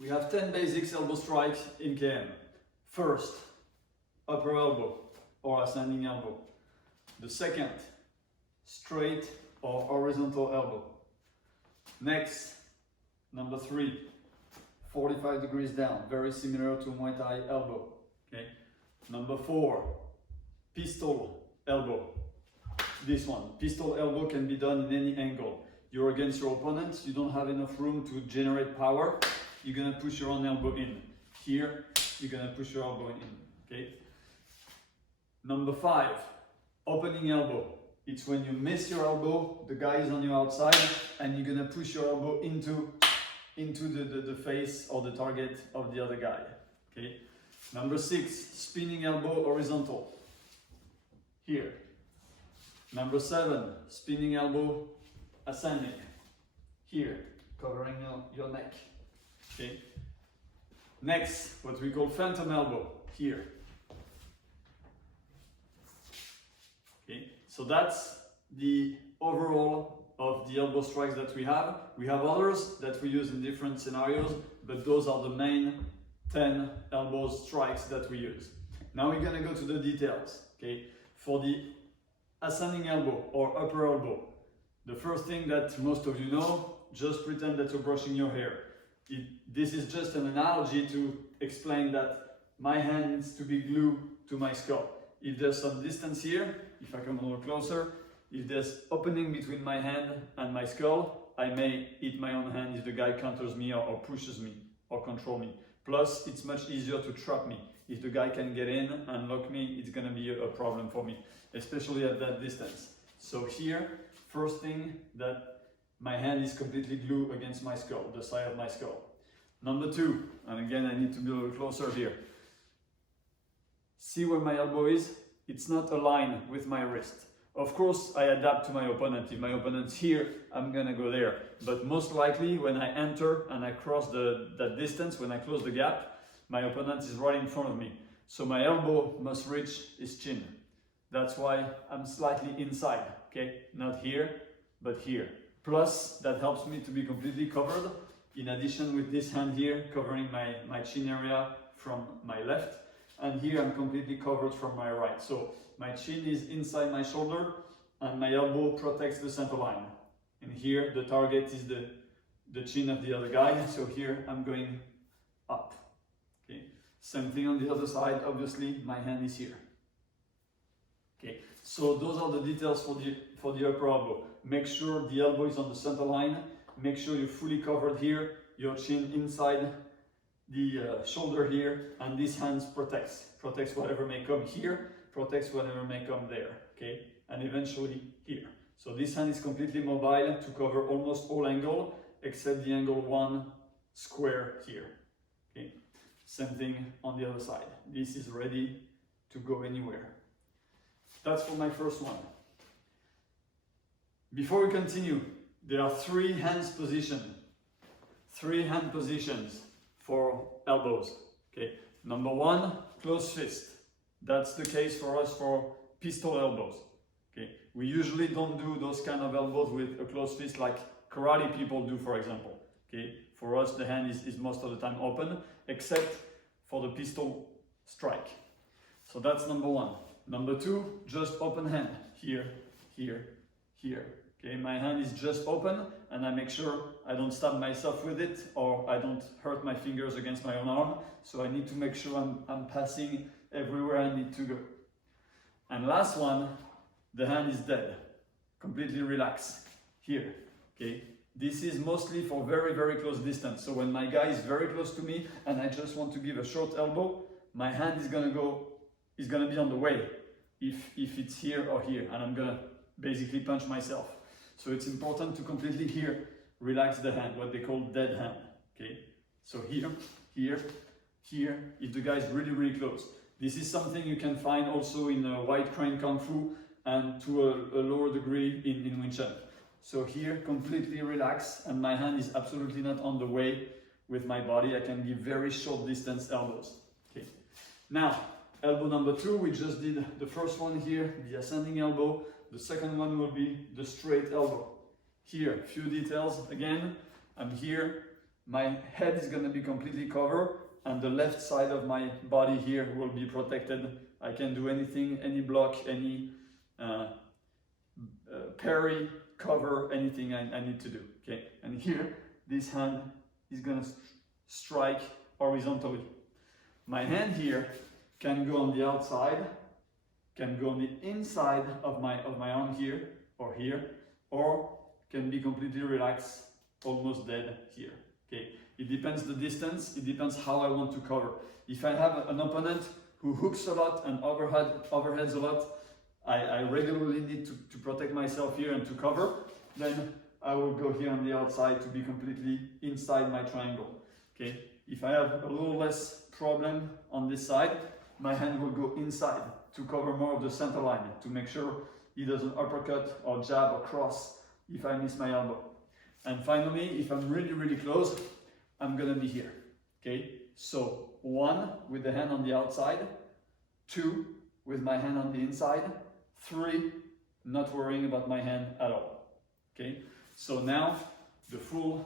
We have 10 basics elbow strikes in KM. First, upper elbow or ascending elbow. The second, straight or horizontal elbow. Next, number 3, 45 degrees down, very similar to Muay Thai elbow. Okay. Number 4, pistol elbow. This one, pistol elbow can be done in any angle. You're against your opponent, you don't have enough room to generate power, you're gonna push your own elbow in. Here, you're gonna push your elbow in, okay? Number 5, opening elbow. It's when you miss your elbow, the guy is on your outside, and you're gonna push your elbow into the face or the target of the other guy, okay? Number 6, spinning elbow horizontal. Here. Number 7, spinning elbow ascending. Here, covering your neck. Okay. Next, what we call phantom elbow. Here. Okay. So that's the overall of the elbow strikes that we have. We have others that we use in different scenarios, but those are the main 10 elbow strikes that we use. Now we're gonna go to the details. Okay. For the ascending elbow or upper elbow, the first thing that most of you know, just pretend that you're brushing your hair. This is just an analogy to explain that my hand needs to be glued to my skull. If there's some distance here, if I come a little closer, if there's opening between my hand and my skull, I may hit my own hand if the guy counters me or pushes me or control me. Plus, it's much easier to trap me. If the guy can get in and lock me, it's gonna be a problem for me, especially at that distance. So here, first thing, that my hand is completely glued against my skull, the side of my skull. Number 2, and again I need to be a little closer here. See where my elbow is? It's not aligned with my wrist. Of course, I adapt to my opponent. If my opponent's here, I'm gonna go there. But most likely, when I enter and I cross that distance, when I close the gap, my opponent is right in front of me. So my elbow must reach his chin. That's why I'm slightly inside, okay? Not here, but here. Plus, that helps me to be completely covered. In addition with this hand here, covering my chin area from my left. And here I'm completely covered from my right. So my chin is inside my shoulder and my elbow protects the center line. And here the target is the chin of the other guy. So here I'm going up. Okay. Same thing on the other side. Obviously, my hand is here. Okay. So those are the details for the upper elbow. Make sure the elbow is on the center line. Make sure you're fully covered here. Your chin inside the shoulder here, and this hand protects whatever may come here, protects whatever may come there, okay, and eventually here. So this hand is completely mobile to cover almost all angle except the angle 1 square here. Okay, same thing on the other side. This is ready to go anywhere. That's for my first one. Before we continue, there are 3 hand positions for elbows. Okay, number 1, closed fist. That's the case for us for pistol elbows. Okay, we usually don't do those kind of elbows with a closed fist like karate people do, for example. Okay, for us the hand is most of the time open, except for the pistol strike. So that's number 1. Number 2, just open hand. Here, here, here. Okay, my hand is just open and I make sure I don't stab myself with it or I don't hurt my fingers against my own arm. So I need to make sure I'm passing everywhere I need to go. And last one, the hand is dead. Completely relaxed. Here, okay? This is mostly for very, very close distance. So when my guy is very close to me and I just want to give a short elbow, my hand is gonna be on the way if it's here or here, and I'm gonna basically punch myself. So it's important to completely here relax the hand, what they call dead hand. Okay, so here, here, here, if the guy is really, really close. This is something you can find also in White Crane Kung Fu and to a lower degree in Wing Chun. So here, completely relaxed, and my hand is absolutely not on the way with my body. I can give very short distance elbows. Okay. Now, elbow number 2, we just did the first one here, the ascending elbow. The second one will be the straight elbow. Here, few details. Again, I'm here, my head is gonna be completely covered, and the left side of my body here will be protected. I can do anything, any block, any parry, cover, anything I need to do, okay? And here, this hand is gonna strike horizontally. My hand here can go on the outside, can go on the inside of my arm here, or can be completely relaxed, almost dead here, okay? It depends the distance, it depends how I want to cover. If I have an opponent who hooks a lot and overheads a lot, I regularly need to protect myself here and to cover, then I will go here on the outside to be completely inside my triangle, okay? If I have a little less problem on this side, my hand will go inside to cover more of the center line, to make sure he doesn't uppercut or jab or cross if I miss my elbow. And finally, if I'm really, really close, I'm gonna be here, okay? So 1 with the hand on the outside, 2 with my hand on the inside, 3 not worrying about my hand at all, okay? So now the full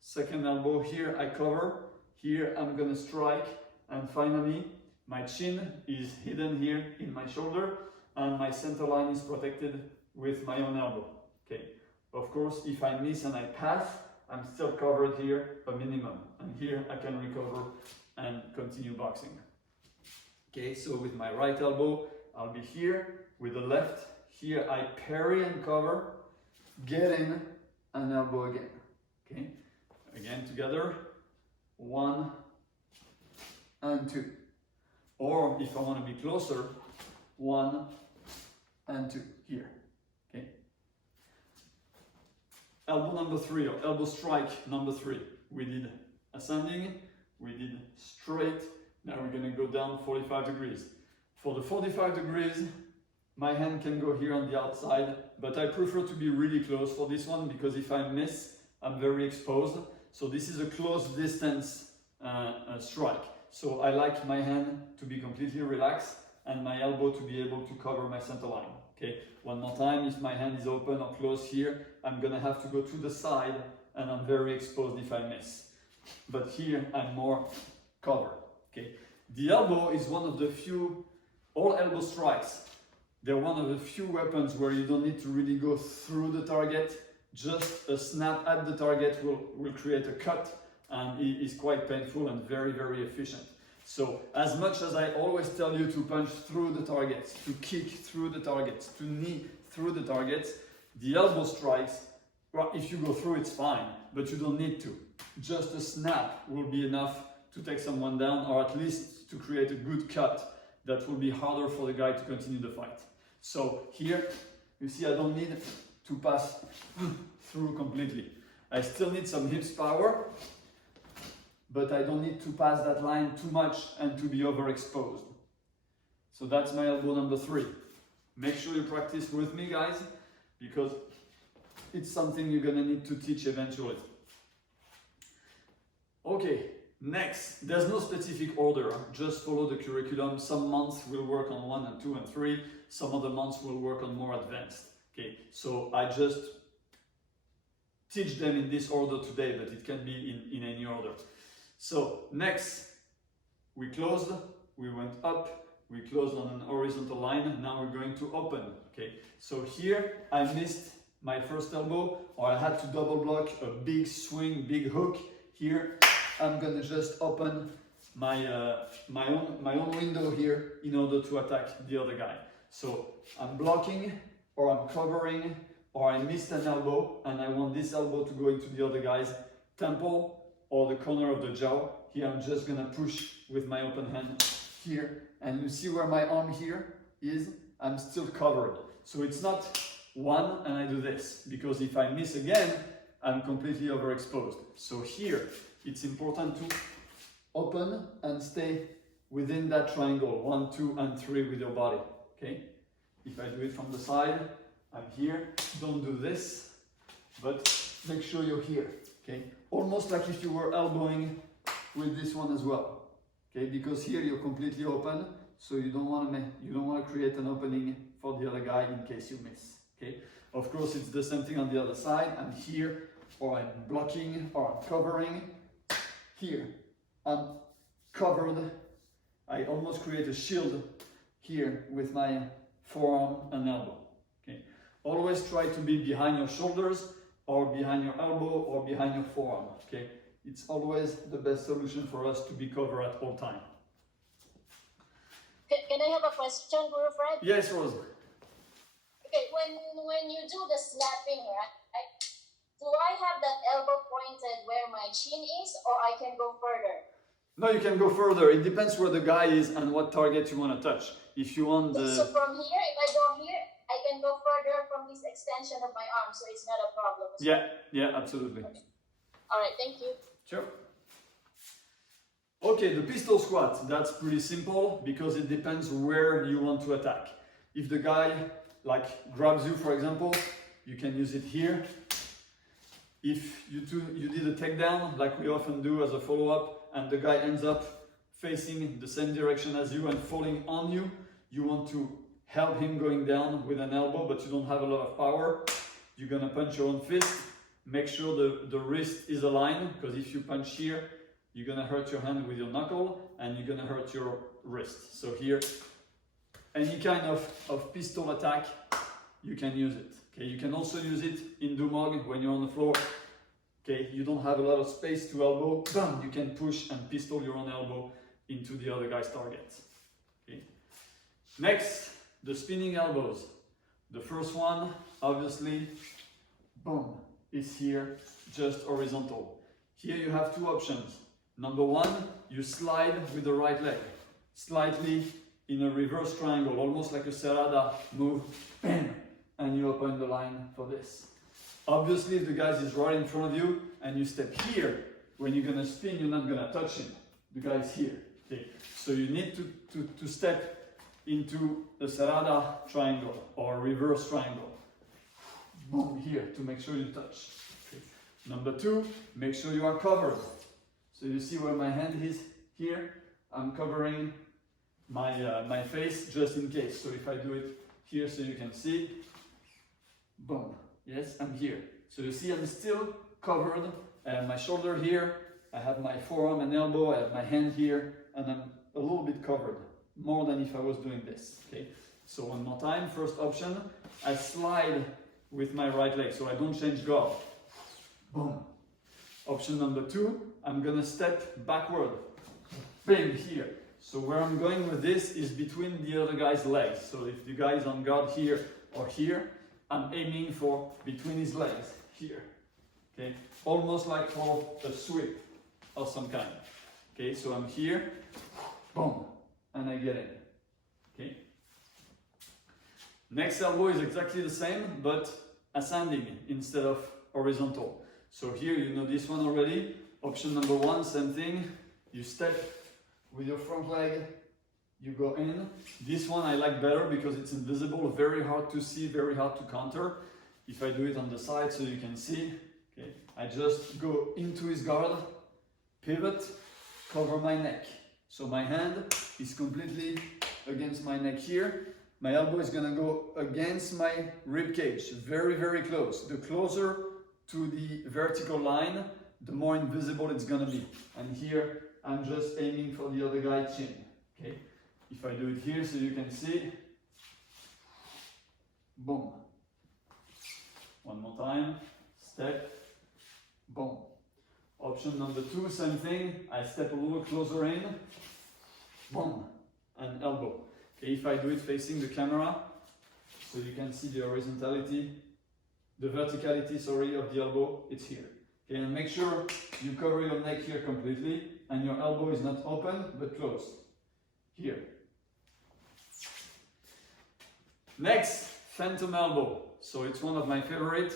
second elbow here I cover, here I'm gonna strike, and finally my chin is hidden here in my shoulder and my center line is protected with my own elbow, okay? Of course, if I miss and I pass, I'm still covered here a minimum, and here I can recover and continue boxing. Okay, so with my right elbow, I'll be here. With the left, here I parry and cover, get in, and elbow again. Okay, again together, 1 and 2. Or if I want to be closer, 1 and 2 here. Okay. Elbow number 3, or elbow strike number 3. We did ascending, we did straight. Now we're going to go down 45 degrees. For the 45 degrees, my hand can go here on the outside, but I prefer to be really close for this one because if I miss, I'm very exposed. So this is a close distance strike. So I like my hand to be completely relaxed and my elbow to be able to cover my center line. Okay, one more time, if my hand is open or close here, I'm gonna have to go to the side and I'm very exposed if I miss. But here I'm more covered. Okay, the elbow is one of the few, all elbow strikes, they're one of the few weapons where you don't need to really go through the target. Just a snap at the target will create a cut, and it is quite painful and very, very efficient. So as much as I always tell you to punch through the targets, to kick through the targets, to knee through the targets, the elbow strikes, well, if you go through it's fine, but you don't need to. Just a snap will be enough to take someone down, or at least to create a good cut that will be harder for the guy to continue the fight. So here, you see I don't need to pass through completely. I still need some hips power, but I don't need to pass that line too much and to be overexposed. So that's my elbow number 3. Make sure you practice with me, guys, because it's something you're gonna need to teach eventually. Okay, next, there's no specific order, just follow the curriculum. Some months we'll work on 1 and 2 and 3, some other months we'll work on more advanced. Okay, so I just teach them in this order today, but it can be in any order. So next, we closed, we went up, we closed on an horizontal line, now we're going to open. Okay, so here I missed my first elbow, or I had to double block a big swing, big hook. Here I'm gonna just open my own window here in order to attack the other guy. So I'm blocking, or I'm covering, or I missed an elbow and I want this elbow to go into the other guy's temple or the corner of the jaw. Here I'm just gonna push with my open hand here, and you see where my arm here is, I'm still covered. So it's not 1 and I do this, because if I miss again, I'm completely overexposed. So here, it's important to open and stay within that triangle, 1, 2, and 3 with your body, okay? If I do it from the side, I'm here, don't do this, but make sure you're here, okay? Almost like if you were elbowing with this one as well, okay? Because here you're completely open, so you don't want to create an opening for the other guy in case you miss, okay? Of course, it's the same thing on the other side. I'm here, or I'm blocking, or I'm covering, here, I'm covered. I almost create a shield here with my forearm and elbow. Okay. Always try to be behind your shoulders or behind your elbow or behind your forearm. Okay. It's always the best solution for us to be covered at all time. Can I have a question, Guru Fred? Yes, Rose. Okay, when you do the slapping, right? Do I have that elbow pointed where my chin is, or I can go further? No, you can go further. It depends where the guy is and what target you want to touch. If you want the... So from here, if I go here, I can go further from this extension of my arm, so it's not a problem. Yeah, absolutely. Okay. All right, thank you. Sure. Okay, the pistol squat, that's pretty simple because it depends where you want to attack. If the guy like grabs you, for example, you can use it here. If you did a takedown, like we often do as a follow-up, and the guy ends up facing the same direction as you and falling on you, you want to help him going down with an elbow, but you don't have a lot of power. You're gonna punch your own fist. Make sure the wrist is aligned, because if you punch here, you're gonna hurt your hand with your knuckle and you're gonna hurt your wrist. So here, any kind of pistol attack, you can use it. Okay, you can also use it in Dumog when you're on the floor. Okay, you don't have a lot of space to elbow, bam, you can push and pistol your own elbow into the other guy's target. Okay. Next, the spinning elbows. The first one, obviously, boom, is here, just horizontal. Here you have two options. Number one, you slide with the right leg, slightly in a reverse triangle, almost like a serrada move, bam, and you open the line for this. Obviously, if the guy is right in front of you and you step here, when you're gonna spin, you're not gonna touch him. The guy is here. Okay. So you need to step into a serrada triangle or reverse triangle. Boom, here to make sure you touch. Okay. Number two, make sure you are covered. So you see where my hand is here? I'm covering my face just in case. So if I do it here so you can see, boom, yes, I'm here. So you see I'm still covered. I have my shoulder here, I have my forearm and elbow, I have my hand here, and I'm a little bit covered, more than if I was doing this, okay? So one more time, first option, I slide with my right leg, so I don't change guard. Boom. Option number two, I'm gonna step backward, bam, here. So where I'm going with this is between the other guy's legs. So if the guy is on guard here or here, I'm aiming for between his legs, here. Okay, almost like for a sweep of some kind. Okay, so I'm here, boom, and I get in. Okay. Next elbow is exactly the same, but ascending instead of horizontal. So here you know this one already. Option number one, same thing. You step with your front leg, you go in. This one I like better because it's invisible, very hard to see, very hard to counter. If I do it on the side so you can see, okay, I just go into his guard, pivot, cover my neck. So my hand is completely against my neck here. My elbow is gonna go against my rib cage, very, very close. The closer to the vertical line, the more invisible it's gonna be. And here, I'm just aiming for the other guy's chin, okay? If I do it here so you can see, boom. One more time, step, boom. Option number two, same thing, I step a little closer in, boom, and elbow. Okay, if I do it facing the camera, so you can see the horizontality, the verticality, sorry, of the elbow, it's here. Okay, and make sure you cover your neck here completely, and your elbow is not open, but closed. Here. Next, phantom elbow. So it's one of my favorite.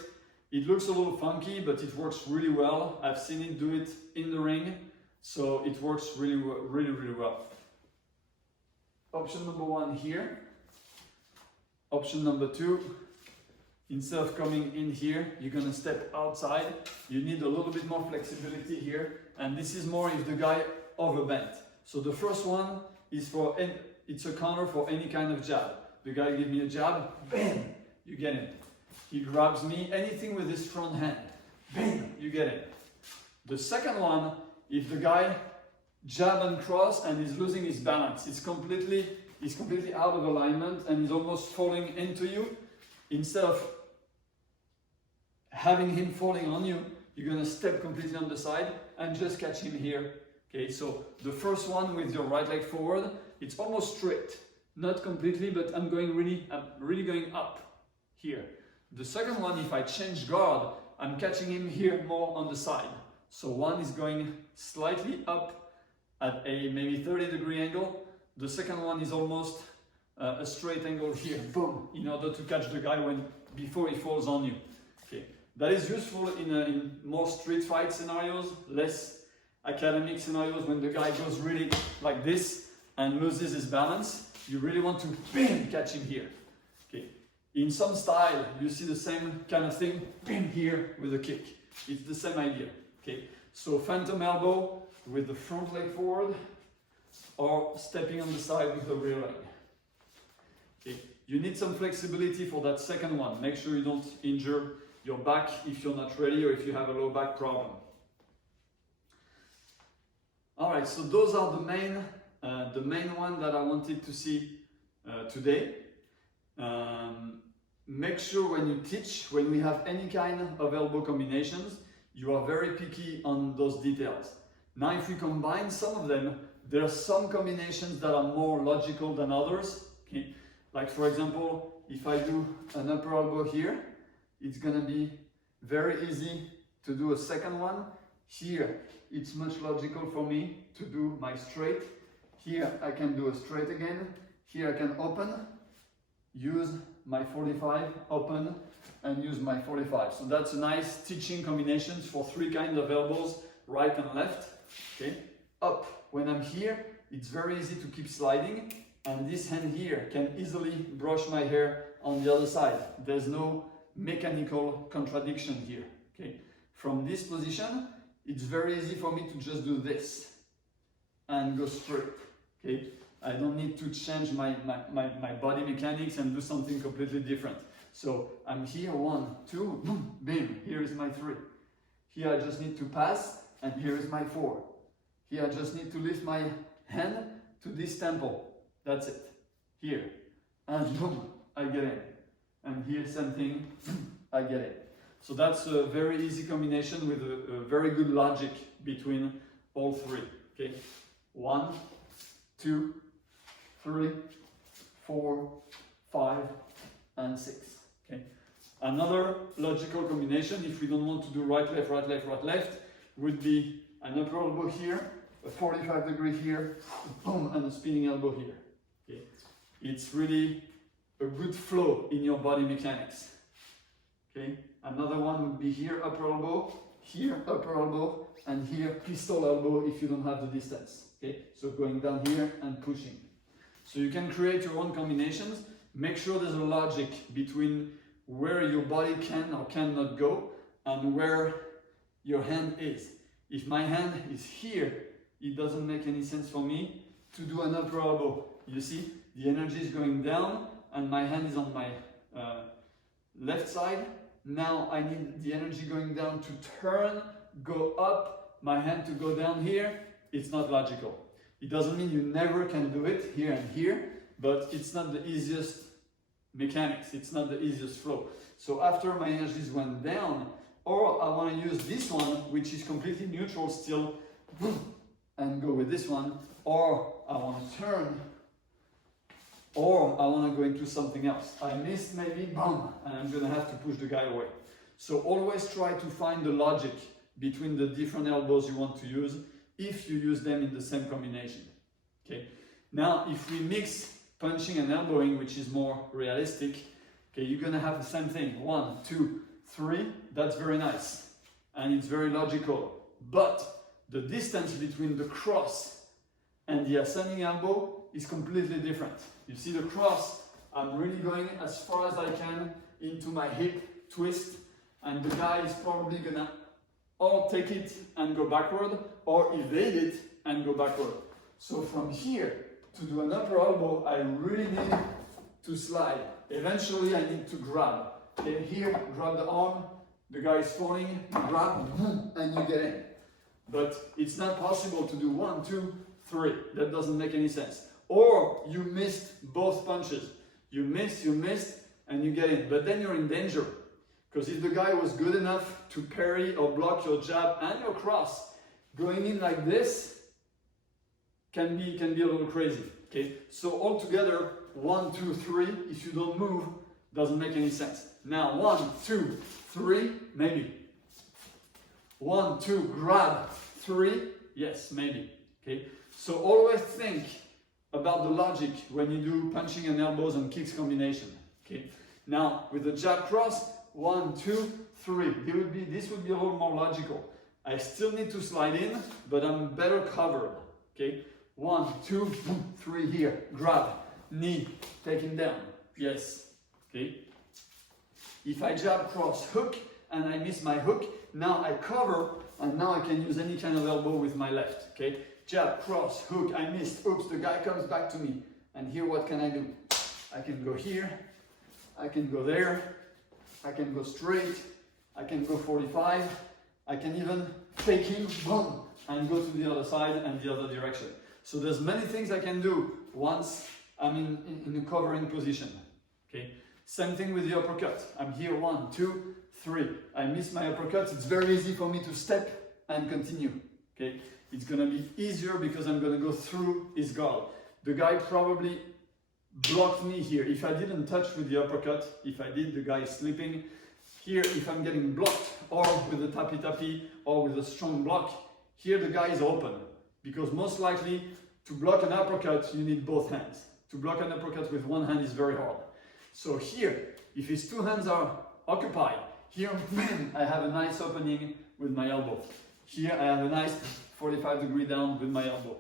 It looks a little funky, but it works really well. I've seen it do it in the ring, so it works really well. Option number one here. Option number two, instead of coming in here, you're gonna step outside. You need a little bit more flexibility here, and this is more if the guy overbent. So the first one is for, it's a counter for any kind of jab. The guy gives me a jab, bam, you get it. He grabs me, anything with his front hand, bam, you get it. The second one if the guy jab and cross and he's losing his balance, he's completely out of alignment and he's almost falling into you, instead of having him falling on you, you're going to step completely on the side and just catch him here. Okay, so the first one with your right leg forward, it's almost straight, not completely, but I'm really going up here. The second one, if I change guard, I'm catching him here more on the side. So one is going slightly up at a maybe 30-degree angle. The second one is almost a straight angle here, boom, in order to catch the guy before he falls on you. Okay, that is useful in more street fight scenarios, less academic scenarios when the guy goes really like this and loses his balance. You really want to bam, catch him here. Okay. In some style, you see the same kind of thing, bam, here with a kick. It's the same idea. Okay. So phantom elbow with the front leg forward, or stepping on the side with the rear leg. Okay. You need some flexibility for that second one. Make sure you don't injure your back if you're not ready or if you have a low back problem. All right, so those are the main one that I wanted to see today. Make sure when you teach, when we have any kind of elbow combinations, you are very picky on those details. Now, if we combine some of them, there are some combinations that are more logical than others. Okay? Like for example, if I do an upper elbow here, it's gonna be very easy to do a second one. Here, it's much logical for me to do my straight. Here, I can do a straight again. Here, I can open, use my 45, open, and use my 45. So that's a nice teaching combinations for three kinds of elbows, right and left. Okay, up. When I'm here, it's very easy to keep sliding, and this hand here can easily brush my hair on the other side. There's no mechanical contradiction here. Okay, from this position, it's very easy for me to just do this and go straight. Okay, I don't need to change my body mechanics and do something completely different. So I'm here, 1, 2, boom, bam, here is my 3. Here I just need to pass, and here is my 4. Here I just need to lift my hand to this temple. That's it. Here, and boom, I get in. And here, same thing, I get in. So that's a very easy combination with a very good logic between all three. Okay, 1, 2, 3, 4, 5, and 6. Okay. Another logical combination, if we don't want to do right, left, right, left, right, left, would be an upper elbow here, a 45 degree here, boom, and a spinning elbow here. Okay. It's really a good flow in your body mechanics. Okay. Another one would be here, upper elbow, here, upper elbow, and here, pistol elbow if you don't have the distance. Okay, so going down here and pushing. So you can create your own combinations. Make sure there's a logic between where your body can or cannot go and where your hand is. If my hand is here, it doesn't make any sense for me to do an upper elbow. You see, the energy is going down and my hand is on my left side. Now I need the energy going down to turn, go up, my hand to go down here. It's not logical. It doesn't mean you never can do it here and here, but it's not the easiest mechanics. It's not the easiest flow. So after my energies went down, or I want to use this one, which is completely neutral still, and go with this one, or I want to turn, or I want to go into something else. I missed maybe, boom, and I'm going to have to push the guy away. So always try to find the logic between the different elbows you want to use if you use them in the same combination. Okay. Now, if we mix punching and elbowing, which is more realistic, okay, you're going to have the same thing. 1, 2, 3, that's very nice. And it's very logical. But the distance between the cross and the ascending elbow is completely different. You see the cross, I'm really going as far as I can into my hip twist, and the guy is probably gonna or take it and go backward, or evade it and go backward. So from here to do an upper elbow, I really need to slide. Eventually I need to grab. Okay, here, grab the arm, the guy is falling, grab, and you get in. but it's not possible to do 1, 2, 3. That doesn't make any sense. Or you missed both punches. You missed, and you get in. But then you're in danger. Because if the guy was good enough to parry or block your jab and your cross, going in like this can be a little crazy. Okay? So altogether, 1, 2, 3, if you don't move, doesn't make any sense. Now 1, 2, 3, maybe. 1, 2, grab, 3, yes, maybe. Okay? So always think about the logic when you do punching and elbows and kicks combination. Okay? Now with the jab cross, 1, 2, 3. This would be a little more logical. I still need to slide in, but I'm better covered. Okay? 1, 2, 3 here. Grab, knee, take him down. Yes. Okay? If I jab cross hook and I miss my hook, now I cover and now I can use any kind of elbow with my left. Okay? Jab, cross, hook, I missed. Oops, the guy comes back to me. And here what can I do? I can go here, I can go there, I can go straight, I can go 45, I can even take him, boom, and go to the other side and the other direction. So there's many things I can do once I'm in a covering position. Okay? Same thing with the uppercut. I'm here, 1, 2, 3. I miss my uppercut. It's very easy for me to step and continue. Okay? It's gonna be easier because I'm gonna go through his guard. The guy probably blocked me here. If I didn't touch with the uppercut, if I did, the guy is slipping. Here, if I'm getting blocked, or with a tappy, or with a strong block, here the guy is open. Because most likely, to block an uppercut, you need both hands. To block an uppercut with one hand is very hard. So here, if his two hands are occupied, here, I have a nice opening with my elbow. Here, I have a nice 45-degree down with my elbow.